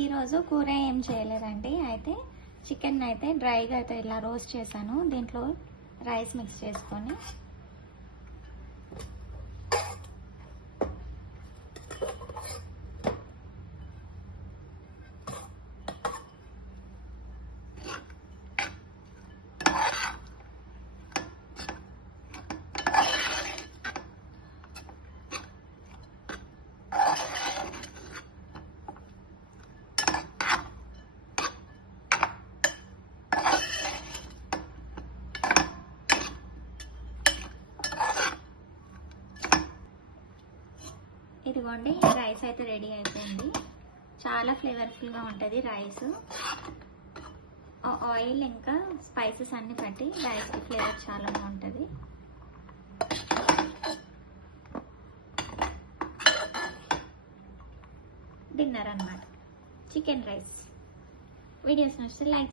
ఈరోజు కూర ఏం చేయలేదండి. అయితే చికెన్ అయితే డ్రైగా అయితే ఇలా రోస్ట్ చేశాను. దీంట్లో రైస్ మిక్స్ చేసుకొని ఇదిగోండి రైస్ అయితే రెడీ అయిపోయింది. చాలా ఫ్లేవర్ఫుల్గా ఉంటుంది రైస్. ఆయిల్ ఇంకా స్పైసెస్ అన్ని పట్టి రైస్ ఫ్లేవర్ చాలా బాగుంటుంది. డిన్నర్ అన్నమాట, చికెన్ రైస్. వీడియోస్ నచ్చితే లైక్